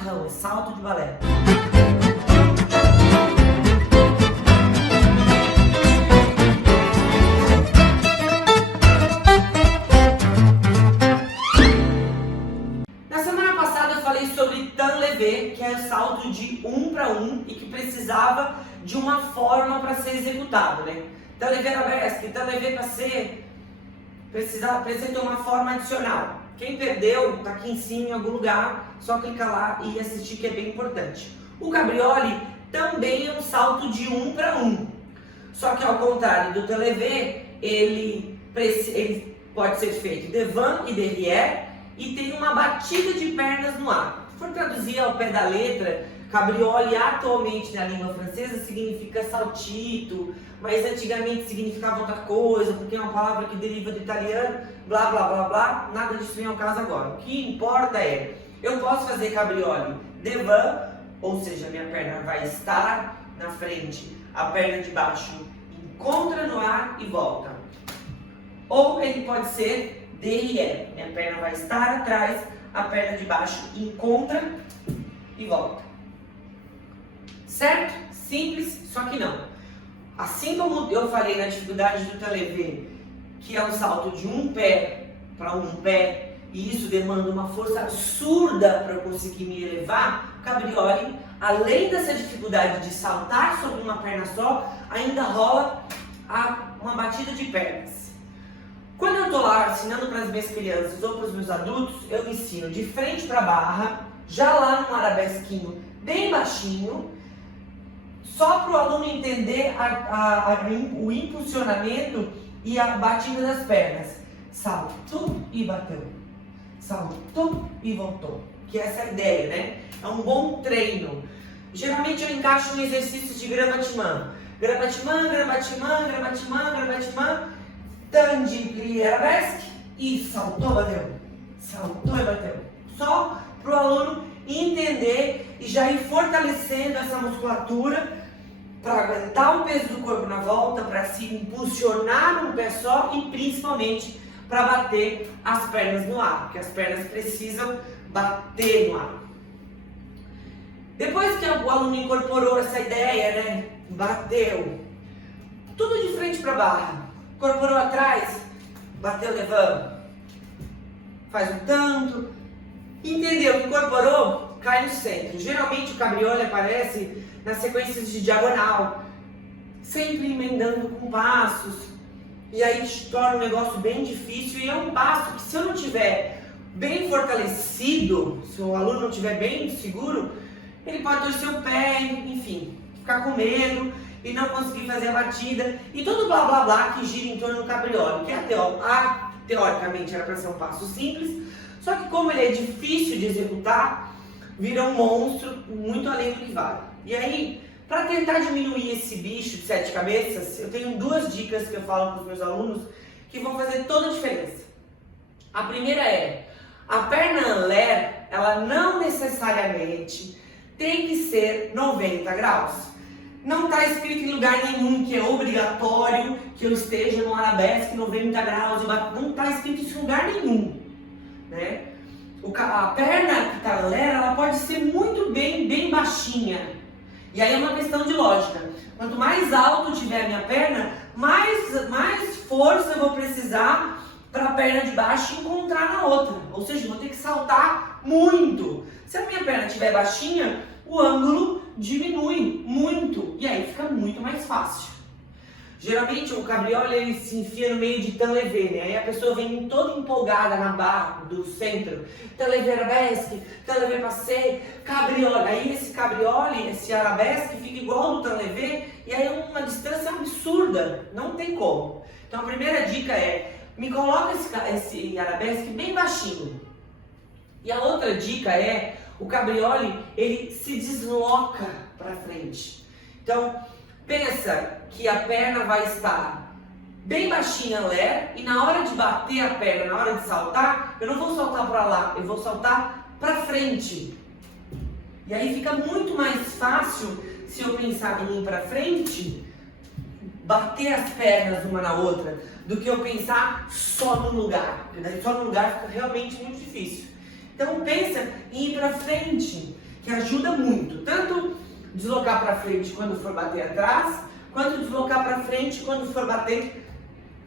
macarrão, é salto de balé. Na semana passada eu falei sobre tan levé, que é o salto de 1 para 1 e que precisava de uma forma para ser executado, né? Tan levé arabesque, tan levé passé, precisa ter uma forma adicional. Quem perdeu, tá aqui em cima em algum lugar, só clicar lá e assistir, que é bem importante. O cabriole também é um salto de 1 para 1. Só que ao contrário do tan levé, ele pode ser feito devant e derrière e tem uma batida de pernas no ar. Se for traduzir ao pé da letra, cabriole atualmente na língua francesa significa saltito, mas antigamente significava outra coisa, porque é uma palavra que deriva do italiano, blá blá blá blá, nada disso vem ao caso agora. O que importa é, eu posso fazer cabriole devant, ou seja, minha perna vai estar na frente, a perna de baixo encontra no ar e volta. Ou ele pode ser derrière, minha perna vai estar atrás, a perna de baixo encontra e volta. Certo? Simples, só que não. Assim como eu falei na dificuldade do tan levé, que é um salto de um pé para um pé, e isso demanda uma força absurda para eu conseguir me elevar, o cabriole, além dessa dificuldade de saltar sobre uma perna só, ainda rola uma batida de pernas. Quando eu estou lá ensinando para as minhas crianças ou para os meus adultos, eu ensino de frente para a barra, já lá num arabesquinho bem baixinho, só para o aluno entender o impulsionamento e a batida das pernas. Saltou e bateu. Saltou e voltou. Que é essa a ideia, né? É um bom treino. Geralmente eu encaixo em exercícios de grambatimã. Grambatimã, grambatimã, grambatimã, grambatimã. Tan de plie arabesque e saltou, bateu. Saltou e bateu. Só para o aluno entender e já ir fortalecendo essa musculatura para aguentar o peso do corpo na volta, para se impulsionar num pé só e principalmente para bater as pernas no ar, porque as pernas precisam bater no ar. Depois que o aluno incorporou essa ideia, né, bateu, tudo de frente para barra, incorporou atrás, bateu, levando, faz um tanto, entendeu, incorporou, cai no centro. Geralmente o cabriole aparece nas sequências de diagonal, sempre emendando com passos, e aí torna o negócio bem difícil, e é um passo que se eu não tiver bem fortalecido, se o aluno não estiver bem seguro, ele pode torcer o pé, enfim, ficar com medo e não conseguir fazer a batida, e todo blá blá blá que gira em torno do cabriole, que teoricamente era para ser um passo simples, só que como ele é difícil de executar, vira um monstro muito além do que vale. E aí, para tentar diminuir esse bicho de 7 cabeças, eu tenho 2 dicas que eu falo para os meus alunos que vão fazer toda a diferença. A primeira é, a perna en l'air, ela não necessariamente tem que ser 90 graus. Não está escrito em lugar nenhum que é obrigatório que eu esteja no arabesque 90 graus. Não está escrito isso em lugar nenhum, né? A perna que está en l'air, ela pode ser muito bem baixinha. E aí é uma questão de lógica. Quanto mais alto tiver a minha perna, mais força eu vou precisar para a perna de baixo encontrar na outra. Ou seja, eu vou ter que saltar muito. Se a minha perna estiver baixinha, o ângulo diminui muito. E aí fica muito mais fácil. Geralmente o cabriole ele se enfia no meio de tan levé, né? Aí a pessoa vem toda empolgada na barra do centro. Tan levé arabesque, tan levé passé, cabriole. Aí esse cabriole, esse arabesque fica igual no tan levé e aí é uma distância absurda. Não tem como. Então a primeira dica é, me coloca esse arabesque bem baixinho. E a outra dica é, o cabriole ele se desloca para frente. Então, pensa que a perna vai estar bem baixinha en l'air e na hora de bater a perna, na hora de saltar, eu não vou saltar para lá, eu vou saltar para frente. E aí fica muito mais fácil, se eu pensar em ir para frente, bater as pernas uma na outra, do que eu pensar só no lugar. Porque daí só no lugar fica realmente muito difícil. Então pensa em ir para frente. que ajuda muito, tanto deslocar para frente quando for bater atrás, quanto deslocar para frente quando for bater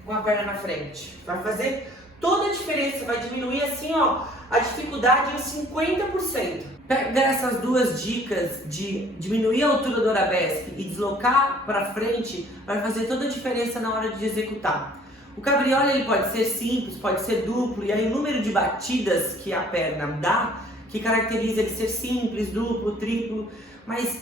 com a perna na frente. Vai fazer toda a diferença, vai diminuir assim, ó, a dificuldade em 50%. Pega essas duas dicas de diminuir a altura do arabesque e deslocar para frente, vai fazer toda a diferença na hora de executar. O cabriole ele pode ser simples, pode ser duplo, e aí o número de batidas que a perna dá, que caracteriza ele ser simples, duplo, triplo, mas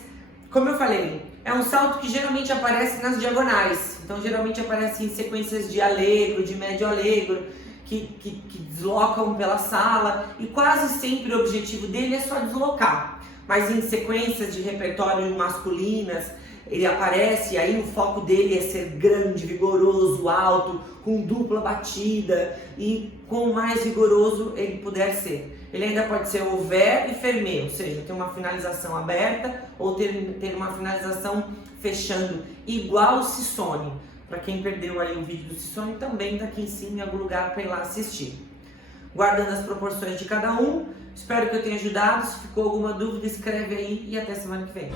como eu falei, é um salto que geralmente aparece nas diagonais, então geralmente aparece em sequências de allegro, de médio allegro, que deslocam pela sala, e quase sempre o objetivo dele é só deslocar, mas em sequências de repertório masculinas, ele aparece, e aí o foco dele é ser grande, vigoroso, alto, com dupla batida, e com mais vigoroso ele puder ser. Ele ainda pode ser ouvert e fermé, ou seja, ter uma finalização aberta ou ter uma finalização fechando, igual o Sissone. Para quem perdeu aí o vídeo do Sissone, também tá aqui em cima em algum lugar para ir lá assistir. Guardando as proporções de cada um, espero que eu tenha ajudado. Se ficou alguma dúvida, escreve aí e até semana que vem.